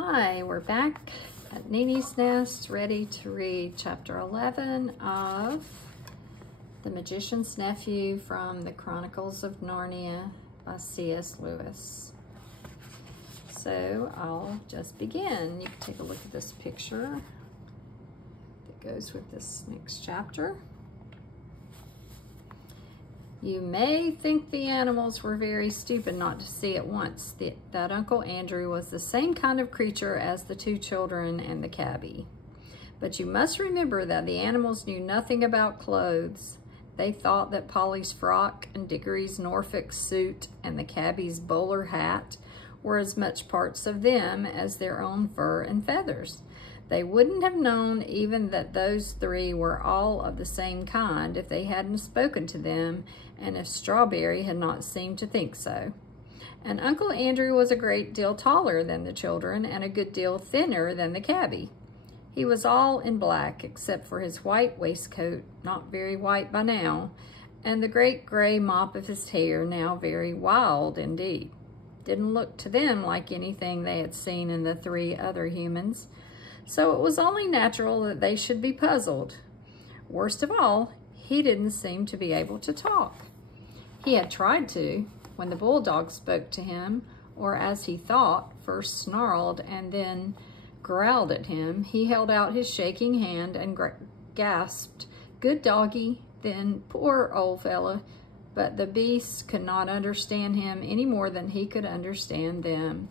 Hi, we're back at Nini's Nest, ready to read chapter 11 of The Magician's Nephew from the Chronicles of Narnia by C.S. Lewis. So I'll just begin. You can take a look at this picture that goes with this next chapter. You may think the animals were very stupid not to see at once that Uncle Andrew was the same kind of creature as the two children and the cabbie. But you must remember that the animals knew nothing about clothes. They thought that Polly's frock and Dickory's Norfolk suit and the cabbie's bowler hat were as much parts of them as their own fur and feathers. They wouldn't have known even that those three were all of the same kind if they hadn't spoken to them and if Strawberry had not seemed to think so. And Uncle Andrew was a great deal taller than the children and a good deal thinner than the cabbie. He was all in black except for his white waistcoat, not very white by now, and the great gray mop of his hair, now very wild indeed. Didn't look to them like anything they had seen in the three other humans. So it was only natural that they should be puzzled. Worst of all, he didn't seem to be able to talk. He had tried to, when the bulldog spoke to him, or as he thought, first snarled and then growled at him. He held out his shaking hand and gasped, "Good doggy," then, "Poor old fella," but the beasts could not understand him any more than he could understand them.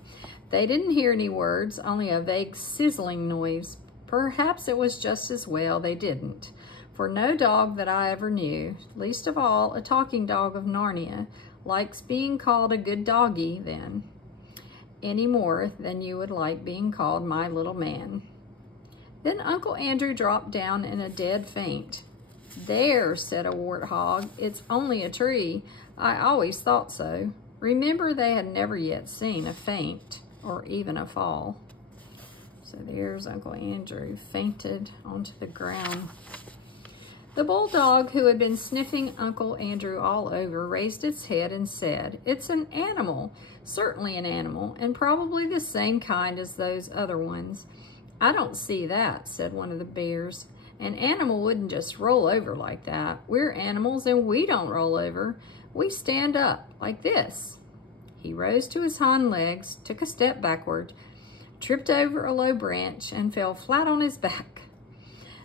They didn't hear any words, only a vague sizzling noise. Perhaps it was just as well they didn't, for no dog that I ever knew, least of all a talking dog of Narnia, likes being called a good doggy then, any more than you would like being called my little man. Then Uncle Andrew dropped down in a dead faint. "There," said a warthog, "it's only a tree. I always thought so." Remember, they had never yet seen a faint or even a fall. So there's Uncle Andrew fainted onto the ground. The bulldog, who had been sniffing Uncle Andrew all over, raised its head and said, "It's an animal, certainly an animal, and probably the same kind as those other ones." "I don't see that," said one of the bears. "An animal wouldn't just roll over like that. We're animals and we don't roll over. We stand up like this." He rose to his hind legs, took a step backward, tripped over a low branch, and fell flat on his back.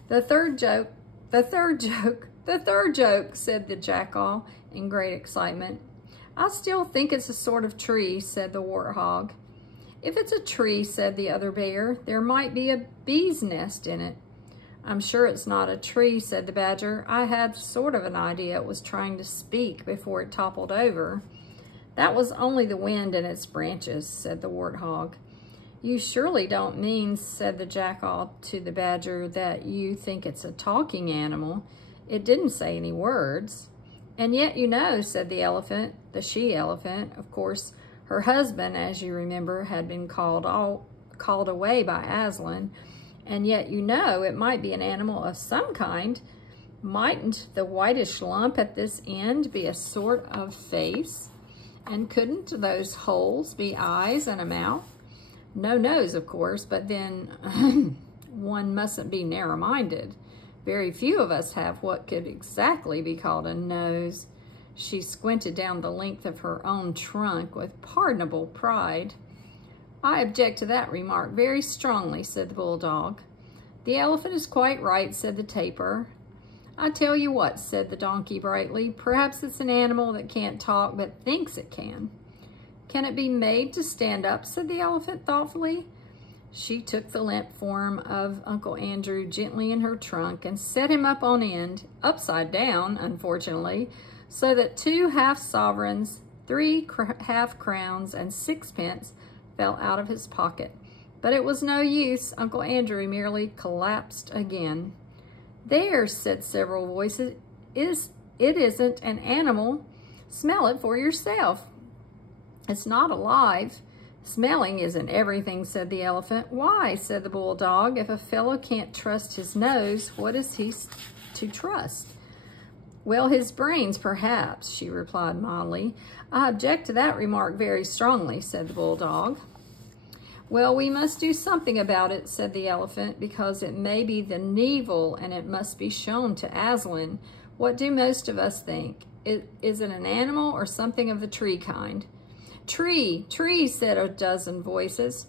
"The third joke, the third joke, the third joke," said the jackal in great excitement. "I still think it's a sort of tree," said the warthog. "If it's a tree," said the other bear, "there might be a bee's nest in it." "I'm sure it's not a tree," said the badger. "I had sort of an idea it was trying to speak before it toppled over." "That was only the wind in its branches," said the warthog. "You surely don't mean," said the jackal to the badger, "that you think it's a talking animal? It didn't say any words." "And yet you know," said the elephant, the she-elephant. Of course, her husband, as you remember, had been called away by Aslan. "And yet you know it might be an animal of some kind. Mightn't the whitish lump at this end be a sort of face? And couldn't those holes be eyes and a mouth? No nose, of course, but then one mustn't be narrow-minded. Very few of us have what could exactly be called a nose." She squinted down the length of her own trunk with pardonable pride. "I object to that remark very strongly," said the bulldog. "The elephant is quite right," said the tapir. "I tell you what," said the donkey brightly, "perhaps it's an animal that can't talk but thinks it can." "Can it be made to stand up?" said the elephant thoughtfully. She took the limp form of Uncle Andrew gently in her trunk and set him up on end, upside down, unfortunately, so that 2 half-sovereigns, 3 half-crowns, and 6pence fell out of his pocket. But it was no use. Uncle Andrew merely collapsed again. "There," said several voices, "it isn't an animal. Smell it for yourself. It's not alive." "Smelling isn't everything," said the elephant. "Why?" said the bulldog. "If a fellow can't trust his nose, what is he to trust?" "Well, his brains, perhaps," she replied mildly. "I object to that remark very strongly," said the bulldog. Well, we must do something about it, said the elephant, because it may be the Neville and it must be shown to Aslan. What do most of us think? Is it an animal or something of the tree kind? Tree, tree, said a dozen voices.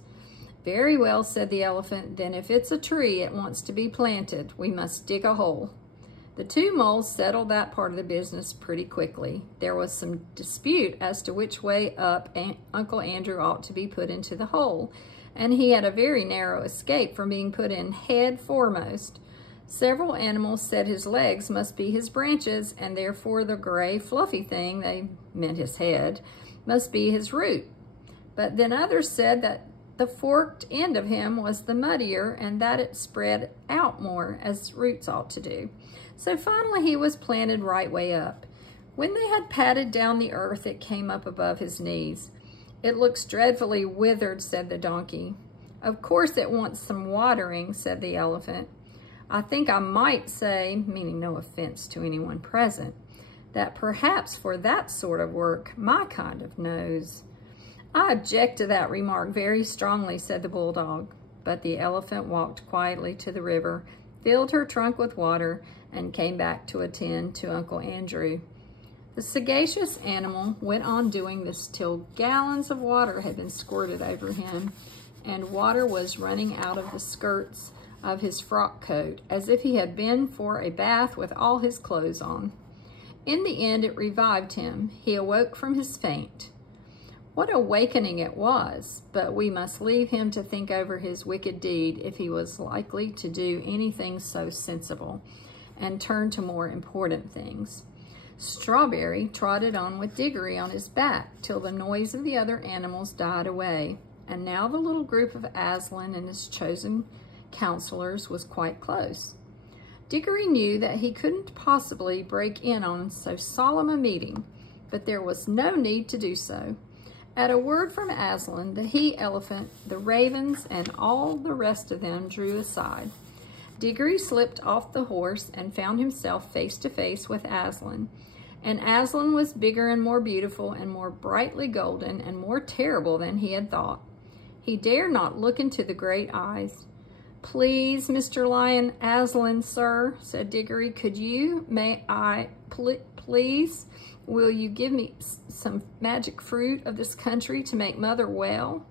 Very well, said the elephant. Then if it's a tree, it wants to be planted. We must dig a hole. The two moles settled that part of the business pretty quickly. There was some dispute as to which way up Uncle Andrew ought to be put into the hole, and he had a very narrow escape from being put in head foremost. Several animals said his legs must be his branches, and therefore the gray fluffy thing, they meant his head, must be his root. But then others said that the forked end of him was the muddier, and that it spread out more, as roots ought to do. So finally he was planted right way up. When they had patted down the earth, it came up above his knees. It looks dreadfully withered, said the donkey. Of course it wants some watering, said the elephant. I think I might say, meaning no offense to anyone present, that perhaps for that sort of work, my kind of nose. I object to that remark very strongly, said the bulldog. But the elephant walked quietly to the river, filled her trunk with water, and came back to attend to Uncle Andrew. The sagacious animal went on doing this till gallons of water had been squirted over him, and water was running out of the skirts of his frock coat, as if he had been for a bath with all his clothes on. In the end, it revived him. He awoke from his faint. What awakening it was, but we must leave him to think over his wicked deed if he was likely to do anything so sensible, and turn to more important things. Strawberry trotted on with Diggory on his back till the noise of the other animals died away, and now the little group of Aslan and his chosen counselors was quite close. Diggory knew that he couldn't possibly break in on so solemn a meeting, but there was no need to do so. At a word from Aslan, the he-elephant, the ravens, and all the rest of them drew aside. Diggory slipped off the horse and found himself face to face with Aslan. And Aslan was bigger and more beautiful and more brightly golden and more terrible than he had thought. He dared not look into the great eyes. Please, Mr. Lion, Aslan, sir, said Diggory, please, will you give me some magic fruit of this country to make mother well?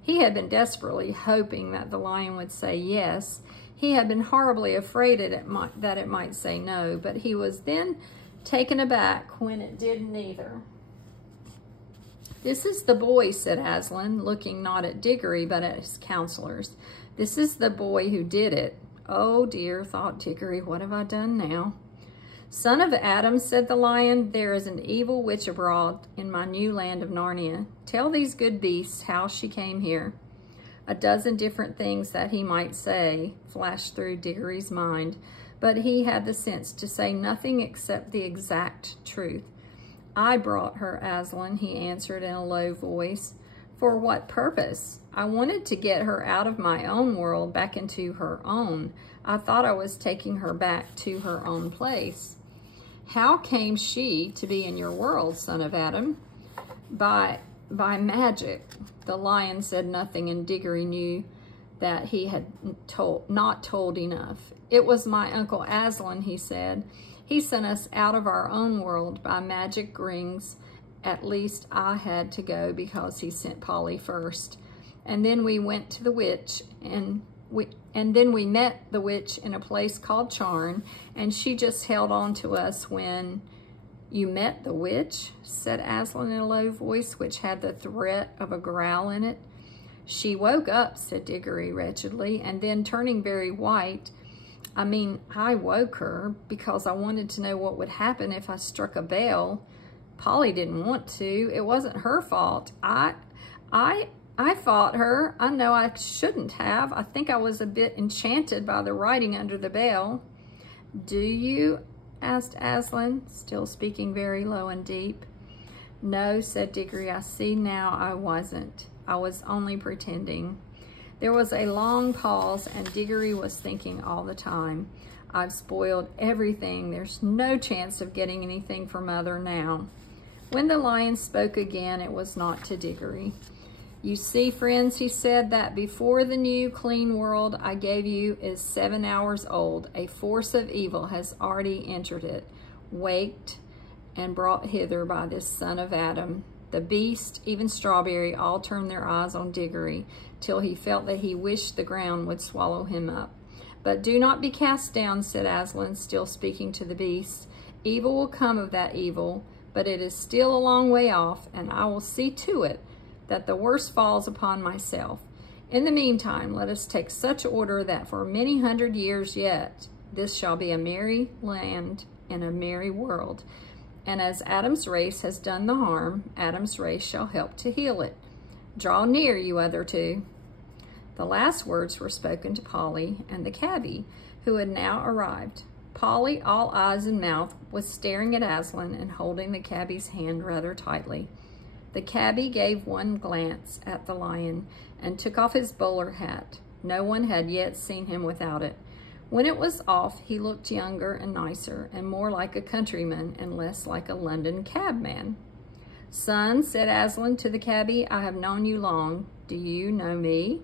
He had been desperately hoping that the lion would say yes. He had been horribly afraid that it might say no, but he was then taken aback when it did neither. This is the boy, said Aslan, looking not at Diggory but at his counselors. This is the boy who did it. Oh dear, thought Diggory, what have I done now? Son of Adam, said the lion, there is an evil witch abroad in my new land of Narnia. Tell these good beasts how she came here. A dozen different things that he might say flashed through Diggory's mind, but he had the sense to say nothing except the exact truth. I brought her, Aslan, he answered in a low voice. For what purpose? I wanted to get her out of my own world back into her own. I thought I was taking her back to her own place. How came she to be in your world, son of Adam? By magic. The lion said nothing, and Diggory knew that he had not told enough. It was my Uncle Aslan, he said. He sent us out of our own world by magic rings. At least I had to go because he sent Polly first. And then we went to the witch, and then we met the witch in a place called Charn, and she just held on to us when... You met the witch? Said Aslan in a low voice which had the threat of a growl in it. She woke up, said Diggory wretchedly, and then turning very white, I woke her because I wanted to know what would happen if I struck a bell. Polly didn't want to. It wasn't her fault. I fought her. I know I shouldn't have. I think I was a bit enchanted by the writing under the bell. Do you? Asked Aslan, still speaking very low and deep. No, said Diggory, I see now I wasn't. I was only pretending. There was a long pause, and Diggory was thinking all the time. I've spoiled everything. There's no chance of getting anything for Mother now. When the lion spoke again, it was not to Diggory. You see, friends, he said, that before the new clean world I gave you is 7 hours old, a force of evil has already entered it, waked and brought hither by this son of Adam. The beast, even Strawberry, all turned their eyes on Diggory, till he felt that he wished the ground would swallow him up. But do not be cast down, said Aslan, still speaking to the beast. Evil will come of that evil, but it is still a long way off, and I will see to it that the worst falls upon myself. In the meantime, let us take such order that for many 100 years yet, this shall be a merry land and a merry world. And as Adam's race has done the harm, Adam's race shall help to heal it. Draw near, you other two. The last words were spoken to Polly and the cabby, who had now arrived. Polly, all eyes and mouth, was staring at Aslan and holding the cabby's hand rather tightly. The cabby gave one glance at the lion and took off his bowler hat. No one had yet seen him without it. When it was off, he looked younger and nicer and more like a countryman and less like a London cabman. Son, said Aslan to the cabby, I have known you long. Do you know me?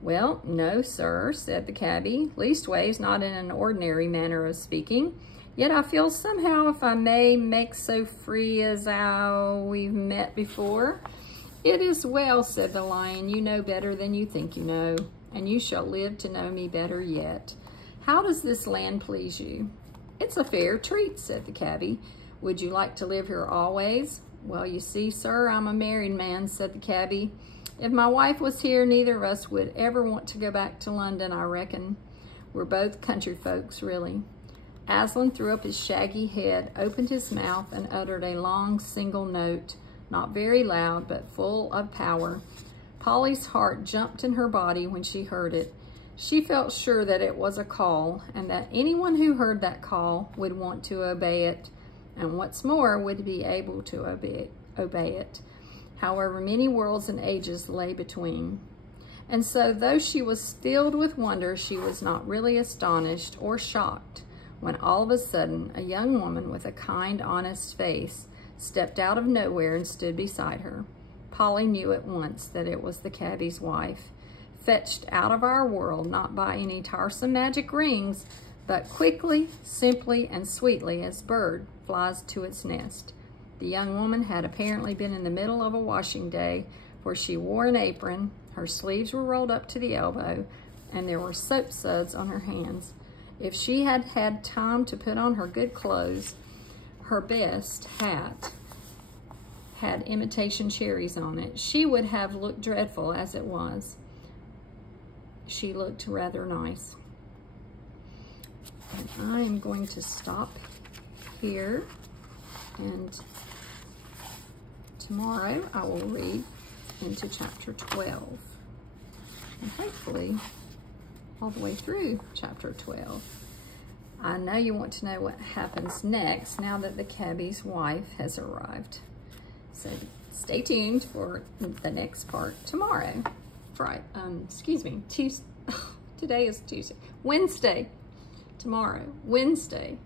Well, no, sir, said the cabby, leastways not in an ordinary manner of speaking. Yet I feel somehow, if I may make so free as how we've met before. It is well, said the lion, you know better than you think you know, and you shall live to know me better yet. How does this land please you? It's a fair treat, said the cabby. Would you like to live here always? Well, you see, sir, I'm a married man, said the cabby. If my wife was here, neither of us would ever want to go back to London, I reckon. We're both country folks, really. Aslan threw up his shaggy head, opened his mouth, and uttered a long single note, not very loud, but full of power. Polly's heart jumped in her body when she heard it. She felt sure that it was a call, and that anyone who heard that call would want to obey it, and what's more, would be able to obey it, however many worlds and ages lay between. And so, though she was filled with wonder, she was not really astonished or shocked, when all of a sudden a young woman with a kind, honest face stepped out of nowhere and stood beside her. Polly knew at once that it was the cabby's wife, fetched out of our world not by any tiresome magic rings, but quickly, simply, and sweetly as bird flies to its nest. The young woman had apparently been in the middle of a washing day, for she wore an apron, her sleeves were rolled up to the elbow, and there were soap suds on her hands. If she had had time to put on her good clothes, her best hat had imitation cherries on it. She would have looked dreadful as it was. She looked rather nice. And I am going to stop here, and tomorrow I will read into chapter 12, and hopefully all the way through chapter 12. I know you want to know what happens next now that the cabby's wife has arrived. So stay tuned for the next part tomorrow. Tuesday. Today is Tuesday. Wednesday. Tomorrow. Wednesday.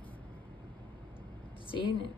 See you then.